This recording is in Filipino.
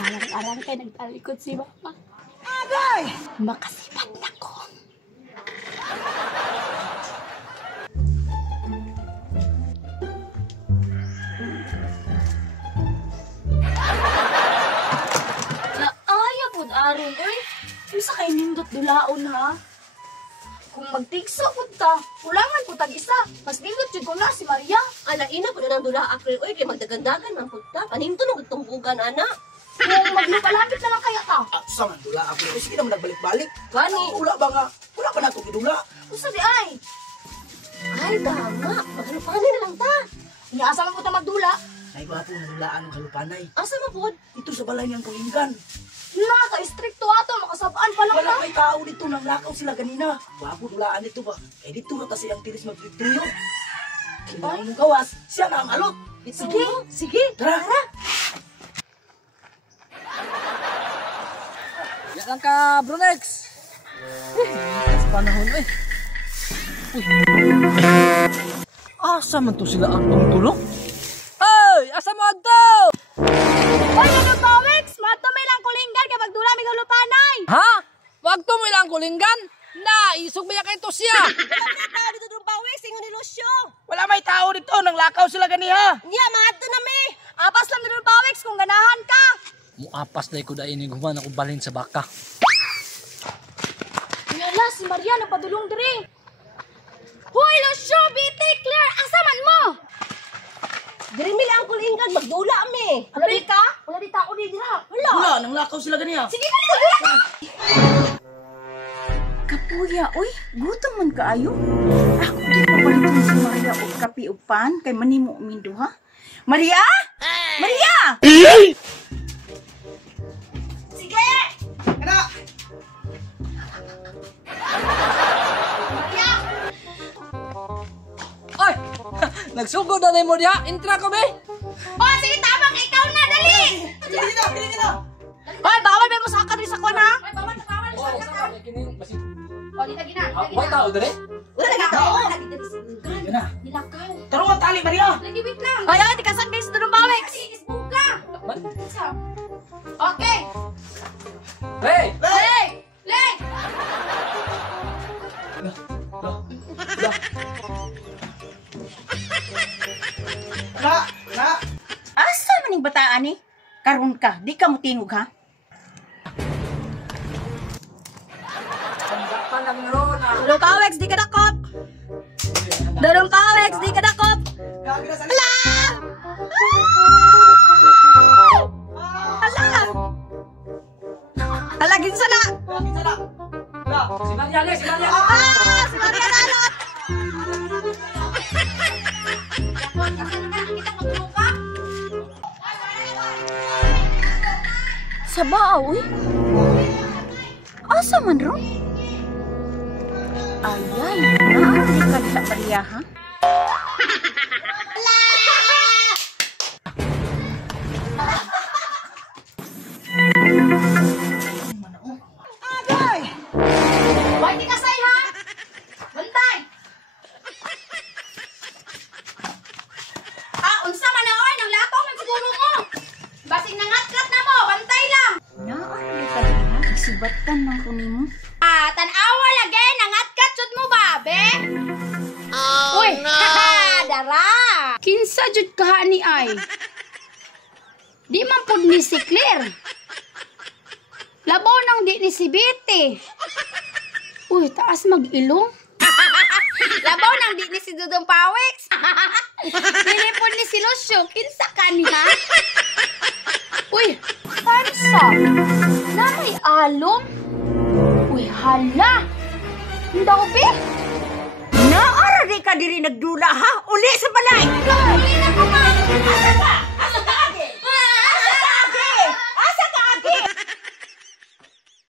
Arang-arang kayo nagtalikod si Mama. Agay! Makasipat na ko. Naaya po, Aron. Uy, yung sa kayo nindot dulaon, ha? Kung magtigsa po ta, kulangan po tag-isa. Mas nindot yun ko na si Maria. Ina po na ng dula April. Uy, kay magdagandagan man po ta. Paninto nung itong bugan, ana. Kung maglupalapit na lang kaya ta. Sa man dula April. Sige naman nagbalik-balik. Gani. Wala ba nga? Wala pa na itong idula. Usa di ay. Ay, tama. Maghalupanin na lang ta. Inaasa man po ta magdula. Ay ba po nadulaan ng kalupanay. Asa mo po? Ito sa balay niyang kulinggan. Wala ka, istrikto ato. Makasabaan pa lang Wala ta. may tao dito nang lakaw sila ganina. Bago dulaan dito ba? Eh dito na kasi ang tiris magtuyo. Kailangan mong gawas. Siya na ang alot. Sige, sige. Tara. Yan lang ka, Brunex. Panahon eh. Uy. Asa man to sila ang tulong? Ay! Asa mo agto? Hoy, ano ba, Wex? Mato may lang kulinggan kay magdula may galupanay. Ha? Wag to mo ilang kulinggan? Na, isog ba kay to siya? Wala tao dito ng pawis. Ingon ni Lucio. Wala may tao dito nang lakaw sila ganiha. Niya, mga ito na mi. Apas lang dito ba, Wex, kung ganahan ka. Muapas na ko dahil human ako balhin sa baka. Yala, si Maria napadulong diri. Hoy, Lucio, bitik, Claire, asa man mo? Diri mi lang kulinggan. Magdula mi. Wala di ka? Wala di tao di dira. Wala. Wala nang lakaw sila ganiha. Sige na dito. Kapuya, uy, gutom man kaayo. Ako di pa palitin si Maria o kapi o pan kay manimo umindo ha. Maria? Maria! Sige! Kana! Maria! Ay! Nagsugod na mo diha. Intra ko be. Oh, sige, tamang ikaw na, dali! Dili na! Hoy, bawal may musaka diri sa kona. Hoy, bawal. Oh, di lagi na. Why tao dire? Wala na tao. Sige na. Nilakaw. Tarong ang tali, Maria! Lagi wait lang. Ay, ay, tikasan guys, tulong ba, Wex? Isbuka. Okay. Hey! Lay! Lay! Na! Asa man ning bataan ni? Karon ka, di ka mo tingog ha? Tulong pa, Wex, di ka dakop. Tulong pa, Wex, di ka dakop. Gagi na sa Hala! Hala, ginsa na. Gagi sa na! Si Maria ni, si Maria. Ah, si Maria nalot. Sa baaw, uy. Asa man ron? Ayay, naatri ka sa Maria ha? Agay! Hoy, di ka say, ha? Bantay! Unsa man na, oy, nang lakaw man siguro mo. Basig nangatkat na mo, bantay lang. Naatri ka din ha? Isibatan ng kunin mo. Tanawa lagi, nangatkat jud mo ba, be? Oh, uy, no! Dara! Kinsa jud ka ni ay? Di man pud ni si Claire. Labaw nang di ni si Betty. Uy, taas mag-ilong. Labaw nang di ni si Dudong Pawex. Dili pud ni si Lucio. Kinsa ka ni ha? Uy, pansa. Nanay alom. Uy, hala. Ndaw, be? Naara di ka diri nagdula ha? Uli sa balay! Uli na ko, ma. Asa ka?